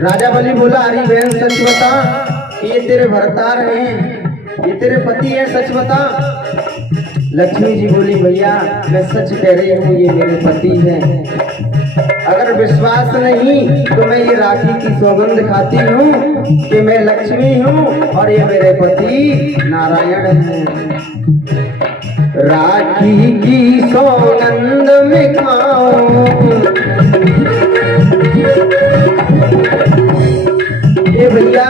राजा बलि बोला, अरे बहन सच बता, ये तेरे भरतार हैं, ये तेरे पति है, सच बता। लक्ष्मी जी बोली, भैया मैं सच कह रही हूँ, ये मेरे पति हैं। अगर विश्वास नहीं तो मैं ये राखी की सौगंध खाती हूँ कि मैं लक्ष्मी हूँ और ये मेरे पति नारायण हैं। राखी की सौगंध में खाऊं, ये भैया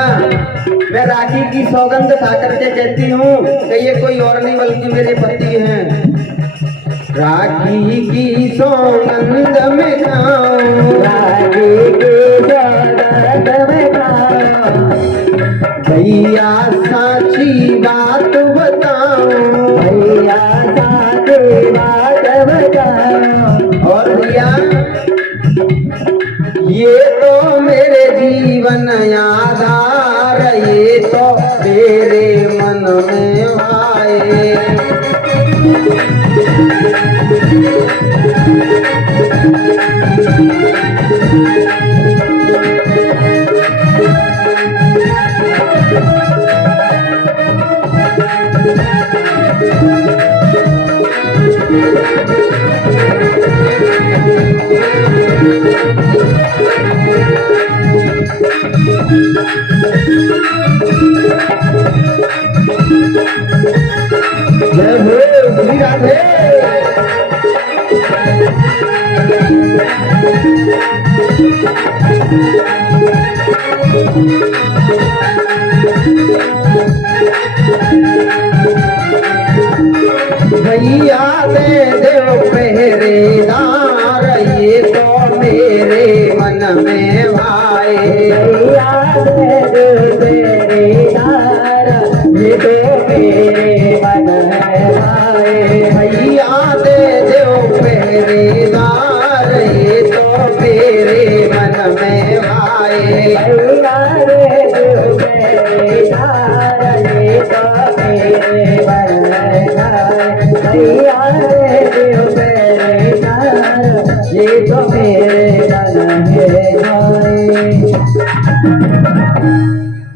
मैं राखी की सौगंध खा करके कहती हूँ कि ये कोई और नहीं बल्कि मेरे पति हैं। राखी की सौगंध में खाऊं, राखी की सौगंध में खाऊं, भैया साची बात बताऊं, भैया साची बात बताऊं। और भैया ये तो मेरे जीवन आधार, ये तो मेरे मन में आए। जय हो श्री राधे। भैया दे दो पहरेदार, ये तो मेरे मन में भाए। भैया दे दो पहरेदार, ये तो मेरे मन में भाए। भैया दे दो पहरेदार, ये तो मेरे मन में भाए। भैया दे दो पहरेदार, ये तो मेरे मन में भाए। भैया दे दो पहरेदार, ये तो मेरे मन में भाए।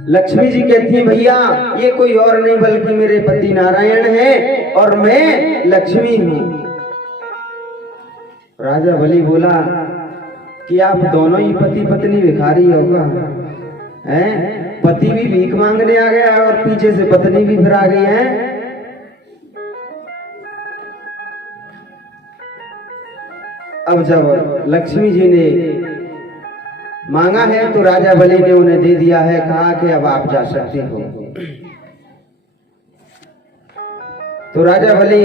लक्ष्मी जी कहती है, भैया ये कोई और नहीं बल्कि मेरे पति नारायण हैं और मैं लक्ष्मी हूँ। राजा बलि बोला कि आप दोनों ही पति पत्नी भिखारी होगा, हैं? पति भी भीख मांगने आ गया और पीछे से पत्नी भी फिर आ गई है। अब जब लक्ष्मी जी ने मांगा है तो राजा बलि ने उन्हें दे दिया है, कहा कि अब आप जा सकते हो। तो राजा बलि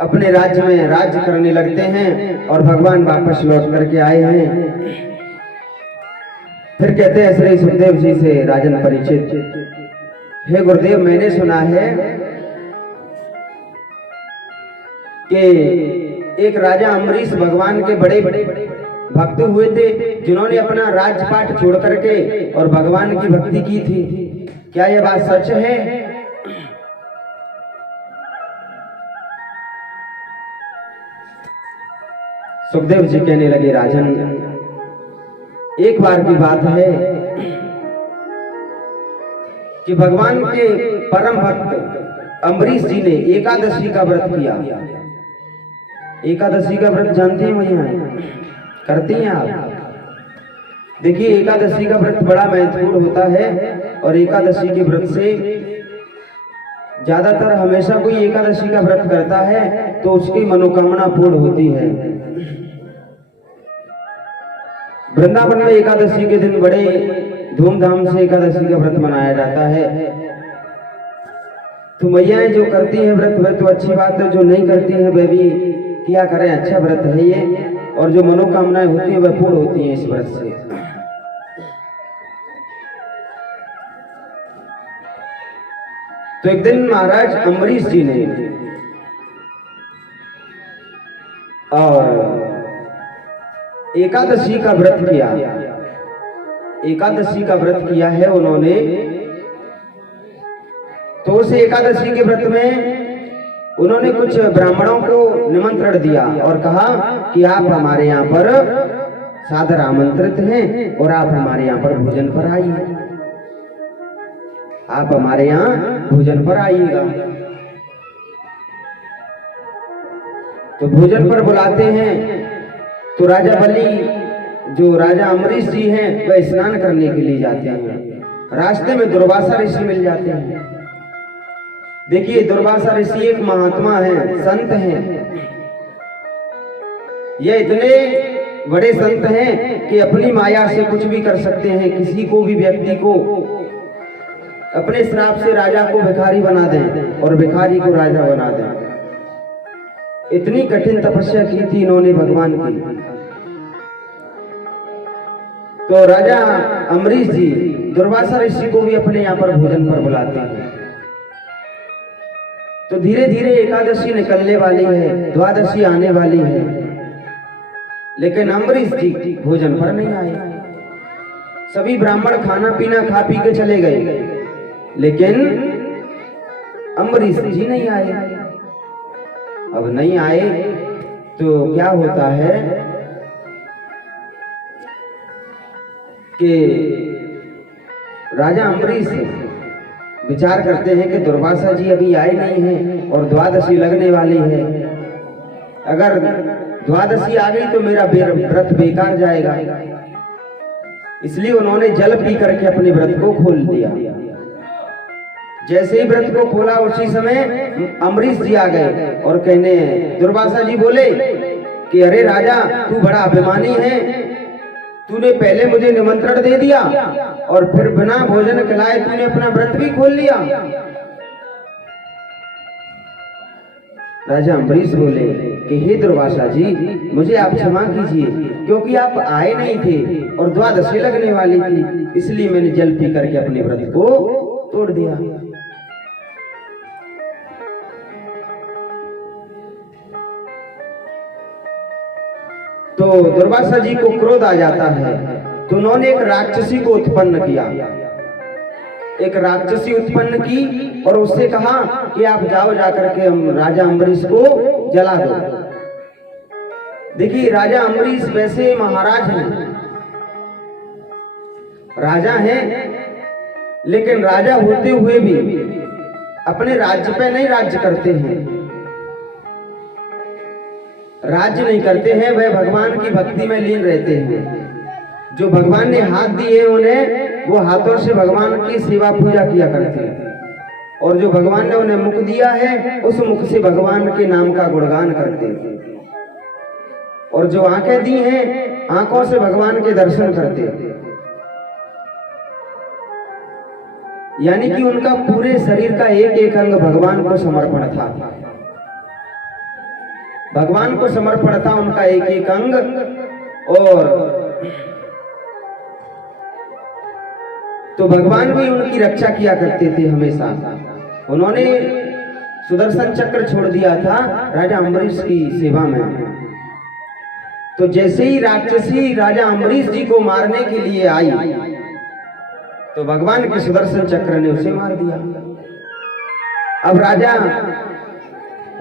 अपने राज्य में राज्य करने लगते हैं और भगवान वापस लौट करके आए हैं। फिर कहते हैं श्री सुखदेव जी से राजन परीक्षित, हे गुरुदेव मैंने सुना है कि एक राजा अम्बरीश भगवान के बड़े बड़े भक्त हुए थे, जिन्होंने अपना राजपाट छोड़ करके और भगवान की भक्ति की थी। क्या यह बात सच है? सुखदेव जी कहने लगे, राजन एक बार की बात है कि भगवान के परम भक्त अम्बरीश जी ने एकादशी का व्रत किया। एकादशी का व्रत जानते हैं भैया, करती हैं आप? देखिए एकादशी का व्रत बड़ा महत्वपूर्ण होता है और एकादशी के व्रत से ज्यादातर हमेशा कोई एकादशी का व्रत करता है तो उसकी मनोकामना पूर्ण होती है। वृंदावन में एकादशी के दिन बड़े धूमधाम से एकादशी का व्रत मनाया जाता है। तो मैयाएं जो करती हैं व्रत वह तो अच्छी बात है, जो नहीं करती हैं वह भी क्या करें, अच्छा व्रत है ये, और जो मनोकामनाएं होती हैं वह पूर्ण होती हैं इस व्रत से। तो एक दिन महाराज अम्बरीश जी ने और एकादशी का व्रत किया। एकादशी का व्रत किया है उन्होंने, तो उस एकादशी के व्रत में उन्होंने कुछ ब्राह्मणों को निमंत्रण दिया और कहा कि आप हमारे यहाँ पर सादर आमंत्रित हैं और आप हमारे यहाँ पर भोजन पर आइए, आप हमारे यहाँ भोजन पर आइएगा। तो भोजन पर बुलाते हैं तो राजा बलि जो राजा अम्बरीश जी हैं वह स्नान करने के लिए जाते हैं। रास्ते में दुर्वासा ऋषि मिल जाते हैं। देखिए दुर्वासा ऋषि एक महात्मा है, संत हैं। ये इतने बड़े संत हैं कि अपनी माया से कुछ भी कर सकते हैं। किसी को भी व्यक्ति को अपने श्राप से राजा को भिखारी बना दें और भिखारी को राजा बना दें। इतनी कठिन तपस्या की थी इन्होंने भगवान की। तो राजा अम्बरीश जी दुर्वासा ऋषि को भी अपने यहाँ पर भोजन पर बुलाते हैं। तो धीरे धीरे एकादशी निकलने वाली है, द्वादशी आने वाली है, लेकिन अम्बरीश जी भोजन पर नहीं आए। सभी ब्राह्मण खाना पीना खा पी के चले गए, लेकिन अम्बरीश जी नहीं आए। अब नहीं आए तो क्या होता है कि राजा अम्बरीश विचार करते हैं कि दुर्वासा जी अभी आए नहीं हैं और द्वादशी लगने वाली है। अगर द्वादशी आ गई तो मेरा व्रत बेकार जाएगा। इसलिए उन्होंने जल पी करके अपने व्रत को खोल दिया। जैसे ही व्रत को खोला उसी समय अम्बरीश जी आ गए और कहने दुर्वासा जी बोले कि अरे राजा तू बड़ा अभिमानी है, तूने पहले मुझे निमंत्रण दे दिया और फिर बिना भोजन खिलाए तूने अपना व्रत भी खोल लिया। राजा अम्बरीश बोले कि हे दुर्वासा जी मुझे आप क्षमा कीजिए, क्योंकि आप आए नहीं थे और द्वादशी लगने वाली थी, इसलिए मैंने जल पी करके अपने व्रत को तोड़ दिया। तो दुर्वासा जी को क्रोध आ जाता है, तो उन्होंने एक राक्षसी को उत्पन्न किया। एक राक्षसी उत्पन्न की और उससे कहा कि आप जाओ जाकर के हम राजा अम्बरीश को जला दो। देखिए राजा अम्बरीश वैसे महाराज हैं, राजा हैं, लेकिन राजा होते हुए भी अपने राज्य पे नहीं राज्य करते हैं, राज्य नहीं करते हैं। वह भगवान की भक्ति में लीन रहते हैं। जो भगवान ने हाथ दिए उन्हें, वो हाथों से भगवान की सेवा पूजा किया करते हैं, और जो भगवान ने उन्हें मुख दिया है उस मुख से भगवान के नाम का गुणगान करते हैं, और जो आंखें दी हैं आंखों से भगवान के दर्शन करते हैं। यानी कि उनका पूरे शरीर का एक एक अंग भगवान को समर्पण था। भगवान को समर्पण था उनका एक एक अंग। और तो भगवान भी उनकी रक्षा किया करते थे हमेशा। उन्होंने सुदर्शन चक्र छोड़ दिया था राजा अम्बरीश की सेवा में। तो जैसे ही राक्षसी राजा अम्बरीश जी को मारने के लिए आई तो भगवान के सुदर्शन चक्र ने उसे मार दिया। अब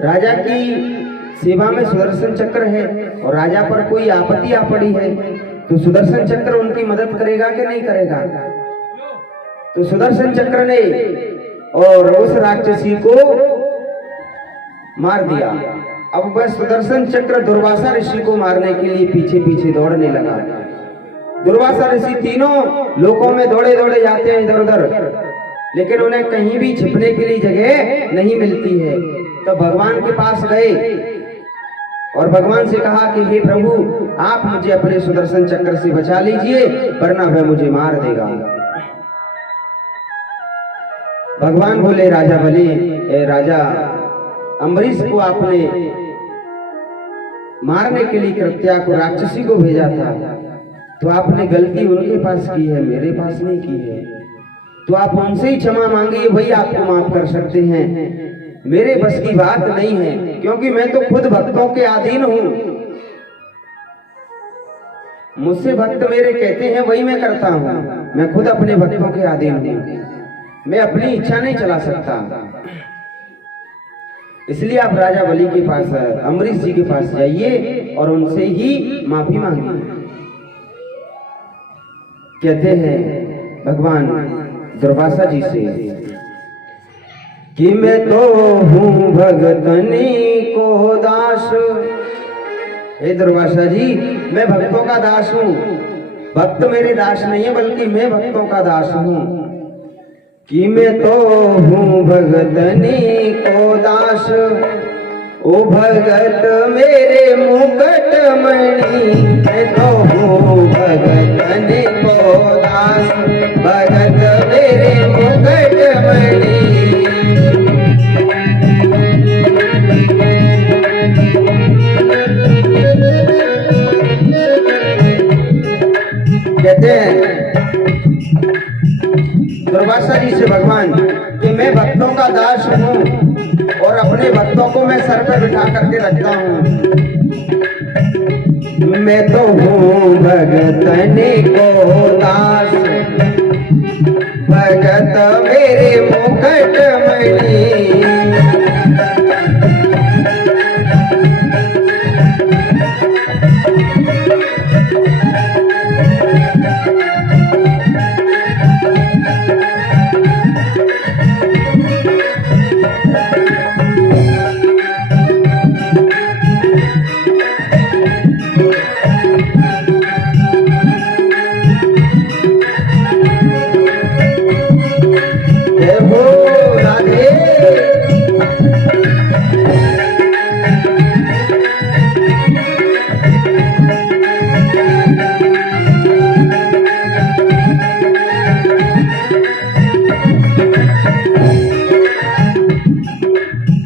राजा की सेवा में सुदर्शन चक्र है और राजा पर कोई आपत्ति आ पड़ी है, तो सुदर्शन चक्र उनकी मदद करेगा कि नहीं करेगा? तो सुदर्शन चक्र ने और उस राक्षसी को मार दिया। अब वह सुदर्शन चक्र दुर्वासा ऋषि को मारने के लिए पीछे पीछे दौड़ने लगा। दुर्वासा ऋषि तीनों लोकों में दौड़े दौड़े जाते हैं इधर उधर, लेकिन उन्हें कहीं भी छिपने के लिए जगह नहीं मिलती है। तो भगवान के पास गए और भगवान से कहा कि हे प्रभु आप मुझे अपने सुदर्शन चक्र से बचा लीजिए, वरना वह मुझे मार देगा। भगवान बोले राजा बलि, राजा अम्बरीश को आपने मारने के लिए कृत्या को राक्षसी को भेजा था, तो आपने गलती उनके पास की है, मेरे पास नहीं की है। तो आप उनसे ही क्षमा मांगिए, वही आपको माफ कर सकते हैं। मेरे बस की बात नहीं है, क्योंकि मैं तो खुद भक्तों के अधीन हूं। मुझसे भक्त मेरे कहते हैं वही मैं करता हूं। मैं खुद अपने भक्तों के अधीन हूं, मैं अपनी इच्छा नहीं चला सकता। इसलिए आप राजा बलि के पास, अम्बरीश जी के पास जाइए और उनसे ही माफी मांगिए। कहते हैं भगवान दुर्वासा जी से कि मैं तो हूँ भगतनी को दास। हे दुर्वासा जी, मैं भक्तों का दास हूँ। भक्त मेरे दास नहीं है, बल्कि मैं भक्तों का दास हूँ। कि मैं तो हूँ भगतनी को दास, ओ भगत मेरे मुकुट मणि। मैं तो हूँ भगतनी को दास, भगत मेरे मुकुट मणि। कहते हैं दुर्वासा जी से भगवान कि मैं भक्तों का दास हूँ और अपने भक्तों को मैं सर पर बिठा करके रखता हूँ। मैं तो हूँ भगतनी को दास, भगत मेरे मुकुट मणि।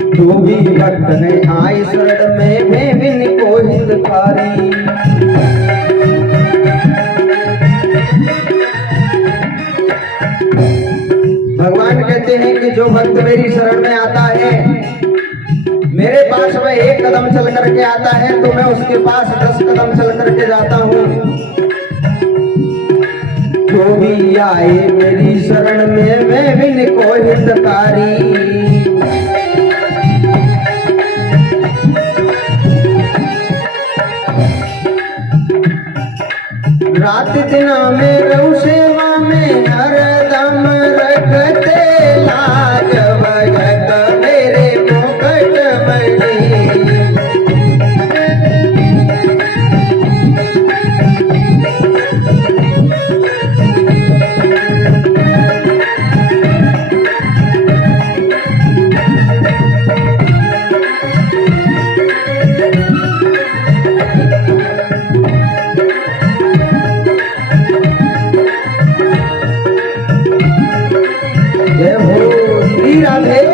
जो भी भक्त है आई शरण में, मैं बिन को हितकारी। भगवान कहते हैं कि जो भक्त मेरी शरण में आता है, मेरे पास वह एक कदम चल करके आता है तो मैं उसके पास 10 कदम चल करके जाता हूँ। जो भी आए मेरी शरण में, मैं बिन को हितकारी। रात दिन में सेवा में हरदम रखते लाज, भगत मेरे मुकुट मणि। जय हो श्री राधे।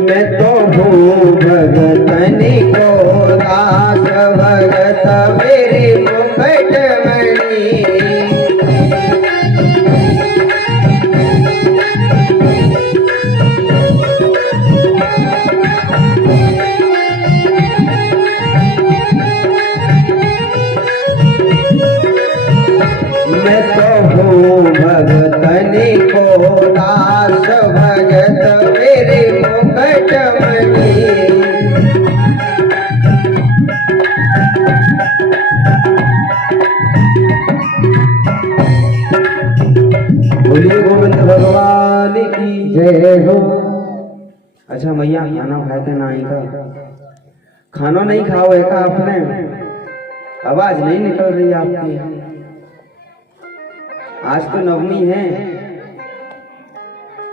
मैं तो हूँ भगतनी को दास, भगत मेरी मुकुट मणि। मैं तो हूँ भगतनी को दास, भगत मेरे मुकुट मणि। बोलिए गोविंद भगवान की जय हो। अच्छा मैया, खाना खाते ना आई का? खाना नहीं खाओ है का आपने? आवाज नहीं निकल रही आपकी। आज तो नवमी है,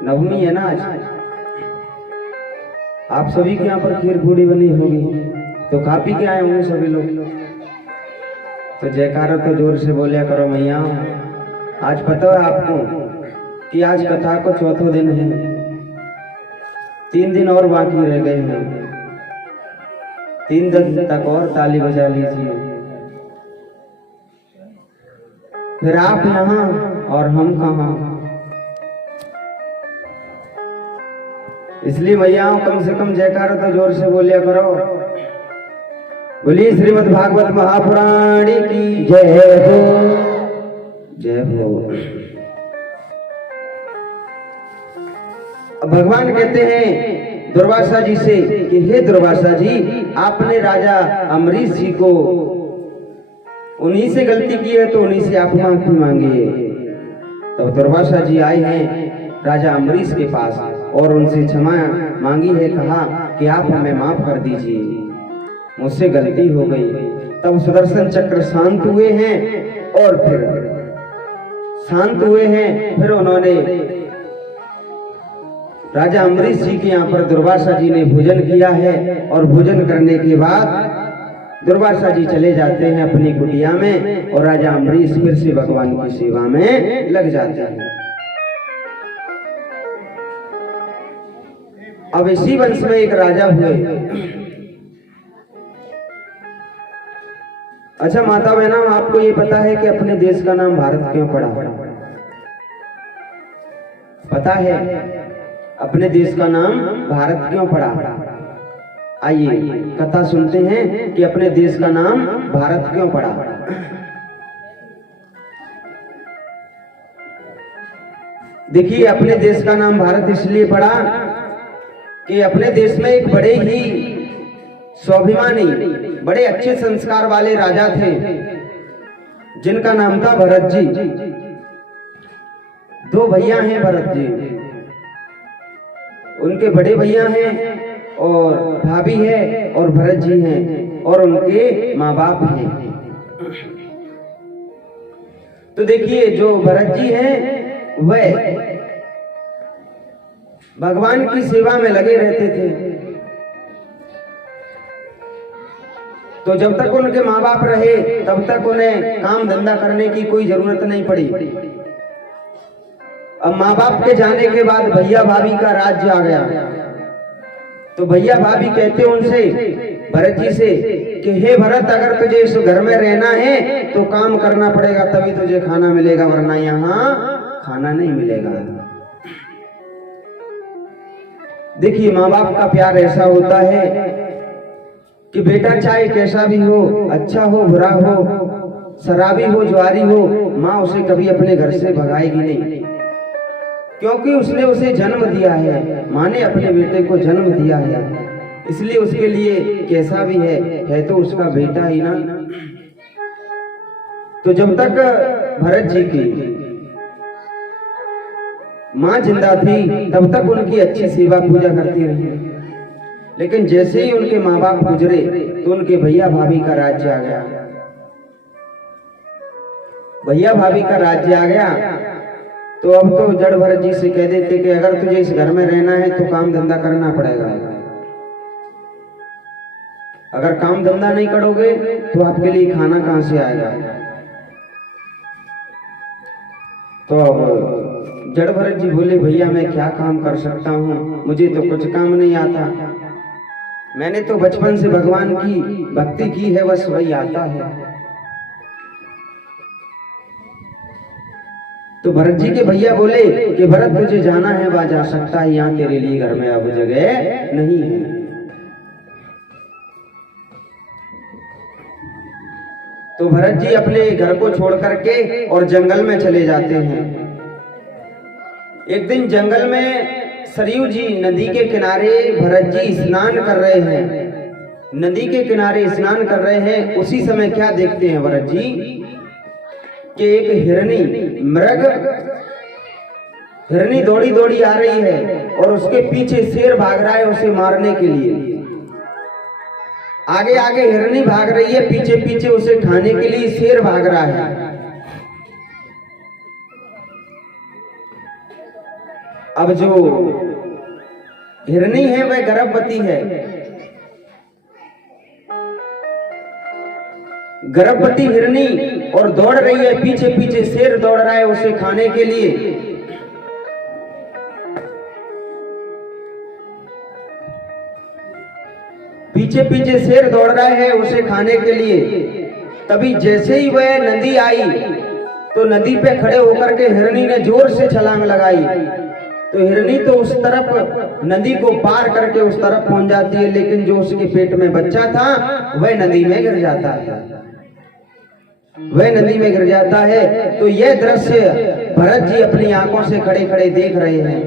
नवमी है ना आज। आप सभी के यहाँ पर खीर पूड़ी बनी होगी तो खा पी के आए होंगे सभी लोग। तो जयकारा तो जोर से बोलिया करो मैया। आज पता है आपको कि आज कथा को चौथा दिन है, 3 दिन और बाकी रह गए हैं। 3 दिन तक और ताली बजा लीजिए। फिर आप यहाँ और हम कहाँ। इसलिए मैयाओं कम से कम जयकारा तो जोर से बोलिया करो। बोलिए श्रीमद् भागवत महापुराण की जय हो, जय हो। अब भगवान कहते हैं दुर्वासा जी से कि हे दुर्वासा जी, आपने राजा अम्बरीश जी को उन्हीं से गलती की है तो उन्हीं से आप माफी मांगिए। तो दुर्वासा जी आए हैं राजा अम्बरीश के पास और उनसे क्षमा मांगी है, कहा कि आप हमें माफ कर दीजिए, मुझसे गलती हो गई। तब सुदर्शन चक्र शांत हुए हैं और फिर उन्होंने राजा अम्बरीश जी के यहाँ पर दुर्वासा जी ने भोजन किया है और भोजन करने के बाद दुर्वासा जी चले जाते हैं अपनी कुटिया में और राजा अम्बरीश फिर से भगवान की सेवा में लग जाते हैं। अब इसी वंश में एक राजा हुए। अच्छा माता बहना, आपको ये पता है कि अपने देश का नाम भारत क्यों पड़ा? पता है अपने देश का नाम भारत क्यों पड़ा? आइए कथा सुनते हैं कि अपने देश का नाम भारत क्यों पड़ा। देखिए, अपने देश का नाम भारत इसलिए पड़ा कि अपने देश में एक बड़े ही स्वाभिमानी, बड़े अच्छे संस्कार वाले राजा थे जिनका नाम था भरत जी। दो भैया हैं भरत जी, उनके बड़े भैया हैं और भाभी है और भरत जी हैं और उनके माँ बाप हैं। तो देखिए, जो भरत जी हैं वह भगवान की सेवा में लगे रहते थे। तो जब तक उनके माँ बाप रहे तब तक उन्हें काम धंधा करने की कोई जरूरत नहीं पड़ी। अब माँ बाप के जाने के बाद भैया भाभी का राज्य आ गया। तो भैया भाभी कहते उनसे, भरत जी से, कि हे भरत, अगर तुझे इस घर में रहना है तो काम करना पड़ेगा, तभी तुझे खाना मिलेगा, वरना यहाँ खाना नहीं मिलेगा। देखिए, माँ बाप का प्यार ऐसा होता है कि बेटा चाहे कैसा भी हो, अच्छा हो बुरा हो, शराबी हो जुआरी हो, माँ उसे कभी अपने घर से भगाएगी नहीं, क्योंकि उसने उसे जन्म दिया है। माँ ने अपने बेटे को जन्म दिया है, इसलिए उसके लिए कैसा भी है तो उसका बेटा ही ना। तो जब तक भरत जी की माँ जिंदा थी तब तक उनकी अच्छी सेवा पूजा करती रही, लेकिन जैसे ही उनके माँ बाप गुजरे तो उनके भैया भाभी का राज्य आ गया। भैया भाभी का राज्य आ गया तो अब तो जड़ भरत जी से कह देते कि अगर तुझे इस घर में रहना है तो काम धंधा करना पड़ेगा, अगर काम धंधा नहीं करोगे तो आपके लिए खाना कहां से आएगा। तो अब जड़ भरत जी बोले, भैया मैं क्या काम कर सकता हूँ, मुझे तो कुछ काम नहीं आता, मैंने तो बचपन से भगवान की भक्ति की है, बस वही आता है। तो भरत जी के भैया बोले कि भरत तुझे जाना है वहां जा सकता है, यहाँ तेरे लिए घर में अब जगह नहीं है। तो भरत जी अपने घर को छोड़ करके और जंगल में चले जाते हैं। एक दिन जंगल में सरयू जी नदी के किनारे भरत जी स्नान कर रहे हैं, नदी के किनारे स्नान कर रहे हैं। उसी समय क्या देखते हैं भरत जी कि एक हिरनी दौड़ी दौड़ी आ रही है और उसके पीछे शेर भाग रहा है उसे मारने के लिए। आगे आगे हिरनी भाग रही है, पीछे पीछे उसे खाने के लिए शेर भाग रहा है। अब जो हिरनी है वह गर्भवती है, गर्भवती हिरनी और दौड़ रही है, पीछे पीछे शेर दौड़ रहा है उसे खाने के लिए। पीछे पीछे शेर दौड़ रहा है उसे खाने के लिए। तभी जैसे ही वह नदी आई तो नदी पे खड़े होकर के हिरनी ने जोर से छलांग लगाई तो हिरनी तो उस तरफ नदी को पार करके उस तरफ पहुंच जाती है, लेकिन जो उसके पेट में बच्चा था वह नदी में गिर जाता है, वह नदी में गिर जाता है। तो यह दृश्य भरत जी अपनी आंखों से खड़े खड़े देख रहे हैं।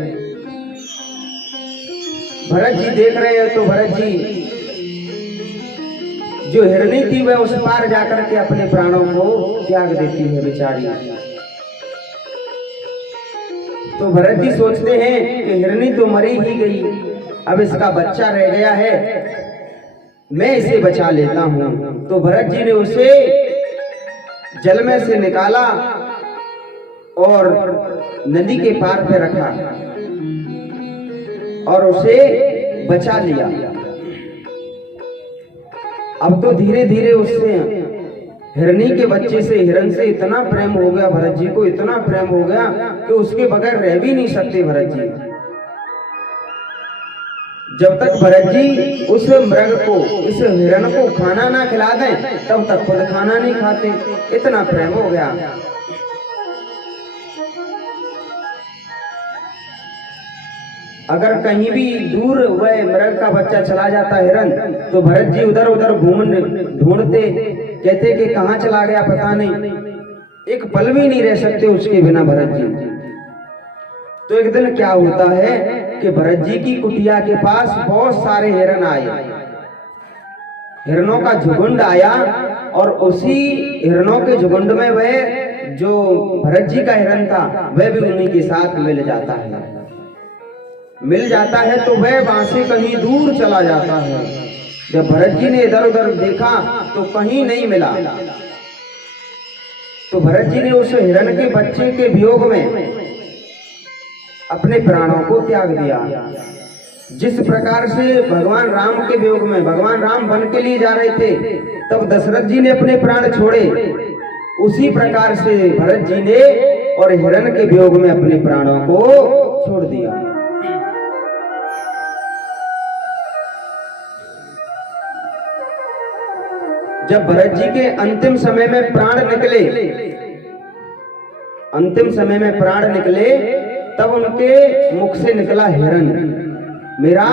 भरत जी देख रहे हैं तो भरत जी, जो हिरनी थी वह उस पार जाकर के अपने प्राणों को त्याग देती है बेचारी। तो भरत जी सोचते हैं कि हिरनी तो मरी ही गई, अब इसका बच्चा रह गया है, मैं इसे बचा लेता हूं। तो भरत जी ने उसे जल में से निकाला और नदी के पार पे रखा और उसे बचा लिया। अब तो धीरे धीरे उससे, हिरनी के बच्चे से, हिरन से इतना प्रेम हो गया, भरत जी को इतना प्रेम हो गया कि उसके बगैर रह भी नहीं सकते भरत जी। जब तक भरत जी उस मृग को, इस हिरन को खाना ना खिला दें तब तक खुद खाना नहीं खाते, इतना प्रेम हो गया। अगर कहीं भी दूर वह मृग का बच्चा चला जाता हिरन, तो भरत जी उधर उधर ढूंढते, कहते कि कहाँ चला गया पता नहीं, एक पल भी नहीं रह सकते उसके बिना भरत जी। तो एक दिन क्या होता है कि भरत जी की कुटिया के पास बहुत सारे हिरन आए, हिरनों का झुंड आया और उसी हिरनों के झुंड में वह जो भरत जी का हिरन था वह भी उन्हीं के साथ मिल जाता है। मिल जाता है तो वह वहां से कहीं दूर चला जाता है। जब भरत जी ने इधर उधर देखा तो कहीं नहीं मिला, तो भरत जी ने उस हिरन के बच्चे के वियोग में अपने प्राणों को त्याग दिया। जिस प्रकार से भगवान राम के वियोग में, भगवान राम वन के लिए जा रहे थे तब दशरथ जी ने अपने प्राण छोड़े, उसी प्रकार से भरत जी ने और हिरन के वियोग में अपने प्राणों को छोड़ दिया। जब भरत जी के अंतिम समय में प्राण निकले, अंतिम समय में प्राण निकले, तब उनके मुख से निकला हिरन, मेरा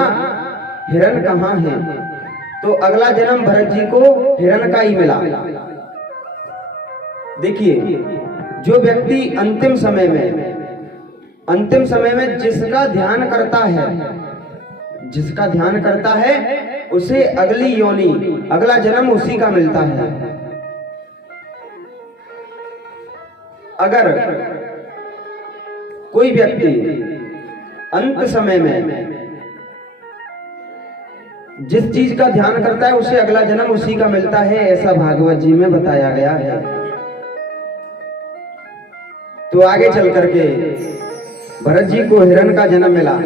हिरन कहाँ है? तो अगला जन्म भरत जी को हिरन का ही मिला। देखिए, जो व्यक्ति अंतिम समय में जिसका ध्यान करता है, जिसका ध्यान करता है उसे अगली योनि, अगला जन्म उसी का मिलता है। अगर कोई व्यक्ति अंत समय में जिस चीज का ध्यान करता है उसे अगला जन्म उसी का मिलता है, ऐसा भागवत जी में बताया गया है। तो आगे चल करके भरत जी को हिरन का जन्म मिला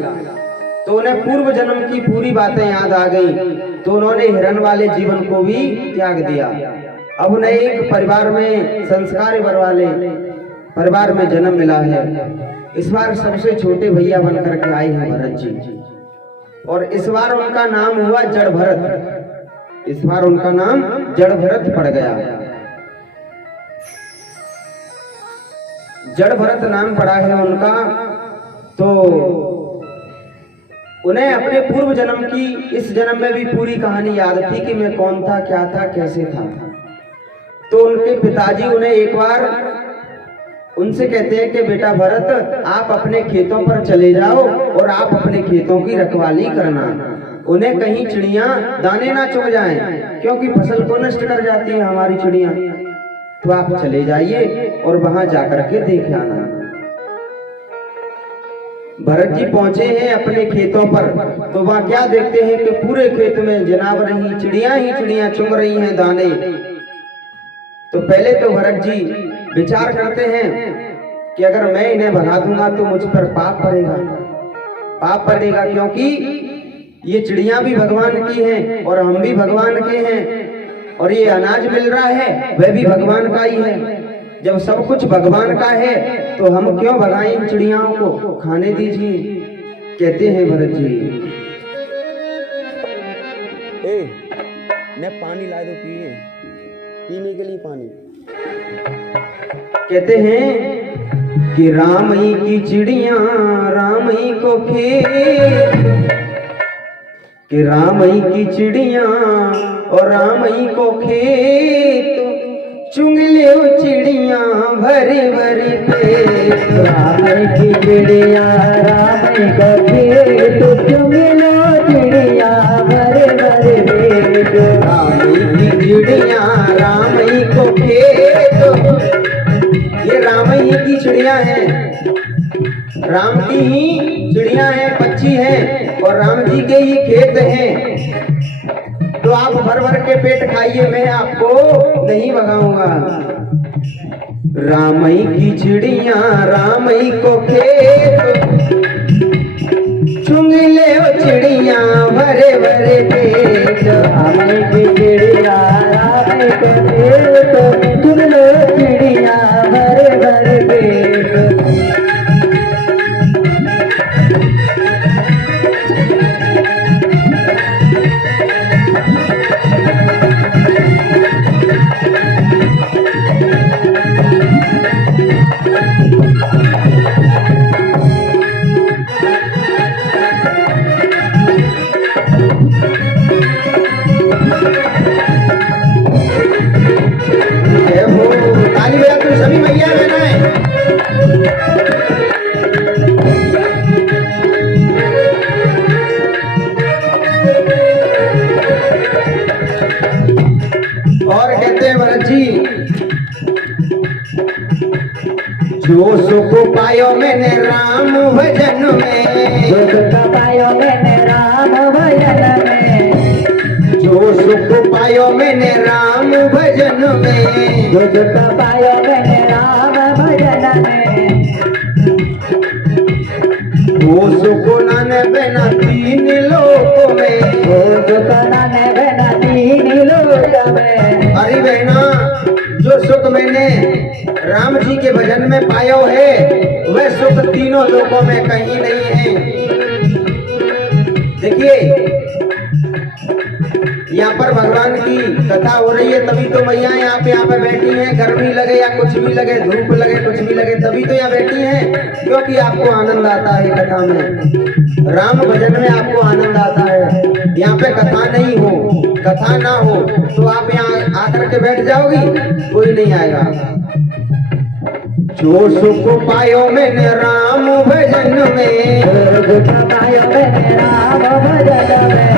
तो उन्हें पूर्व जन्म की पूरी बातें याद आ गई, तो उन्होंने हिरन वाले जीवन को भी त्याग दिया। अब उन्हें एक परिवार में, संस्कार वाले परिवार में जन्म मिला है। इस बार सबसे छोटे भैया बन करके आए हैं भरत जी, और इस बार उनका नाम हुआ जड़ भरत। इस बार उनका नाम जड़ भरत पड़ गया। जड़ भरत नाम पड़ा है उनका। तो उन्हें अपने पूर्व जन्म की, इस जन्म में भी पूरी कहानी याद थी कि मैं कौन था, क्या था, कैसे था। तो उनके पिताजी उन्हें एक बार उनसे कहते हैं कि बेटा भरत, आप अपने खेतों पर चले जाओ और आप अपने खेतों की रखवाली करना, उन्हें कहीं चिड़ियां दाने ना चुग जाएं, क्योंकि फसल को नष्ट कर जाती है हमारी चिड़ियां। तो आप चले जाइए और वहां जाकर के देख आना। भरत जी पहुंचे हैं अपने खेतों पर, तो वहां क्या देखते हैं कि पूरे खेत में जनावर ही चिड़ियां चुग रही हैं दाने। तो पहले तो भरत जी विचार करते हैं कि अगर मैं इन्हें भगा दूंगा तो मुझ पर पाप पड़ेगा, क्योंकि ये चिड़ियां भी भगवान की हैं और हम भी भगवान के हैं, और ये अनाज मिल रहा है वह भी भगवान का ही है। जब सब कुछ भगवान का है तो हम क्यों भगाएं इन चिड़ियाओं को, खाने दीजिए, कहते हैं भरत जी। मैं पानी ला दो, पीने के लिए पानी। कहते हैं कि राम ही की चिड़िया राम ही को खेत, कि राम ही की चिड़िया और राम ही को खेत, चुंग ले चिड़िया भरी भरी पेट। राम की चिड़िया राम को खेत, चुंग लो चिड़िया भरे भरे पेट। राम की चिड़िया राम ही को खेत, ये राम ही की चिड़िया है, राम की ही चिड़िया है, पक्षी है और राम जी के ही खेत हैं। तो आप भर भर के पेट खाइए, मैं आपको नहीं भगाऊंगा। राम ही की चिड़िया राम ही को खेत, चुंग ले ओ चिड़िया भरे भरे पेट। राम की चिड़िया राम को खेत, चुंग लो चिड़िया भरे भरे पेट। ताली बजा तू सभी भैया बहना और कहते हैं भरत जी, जो सुख पायो मैंने राम भजन में, जो सुख पायो मैंने राम भजन में, जो सुख पायो मैंने राम भजन में, जो सुख पायो मैंने राम भजन में। वो सुख नान बिना तीन लोक में, वो सुख नान बिना तीन लोक में। अरे बहना, जो सुख मैंने राम जी के भजन में पायो है, वह सुख तीनों लोकों में कहीं नहीं है। देखिए यहाँ पर भगवान की कथा हो रही है, तभी तो मैया यहाँ पे बैठी हैं। गर्मी लगे या कुछ भी लगे, धूप लगे कुछ भी लगे, तभी तो यहाँ बैठी हैं, क्योंकि आपको आनंद आता है कथा में, राम भजन में आपको आनंद आता है। यहाँ पे कथा नहीं हो, कथा ना हो तो आप यहाँ आकर के बैठ जाओगी, कोई नहीं आएगा। जो सुख पायो मैंने राम भजन में, जो सुख पायो मैंने राम भजन में,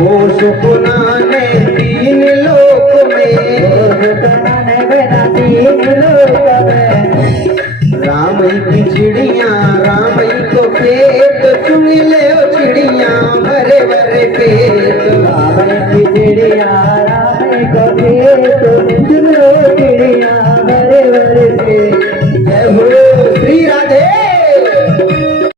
वो सुख नाने तीन लोक में, वो सुख नान बिना तीन लोक में। राम ही की चिड़िया राम ही को खेत, चुन ले ओ चिड़िया भरे भरे पेट। राम की चिड़िया राम को खेत, चुन लो चिड़िया भरे भरे पेट। जय हो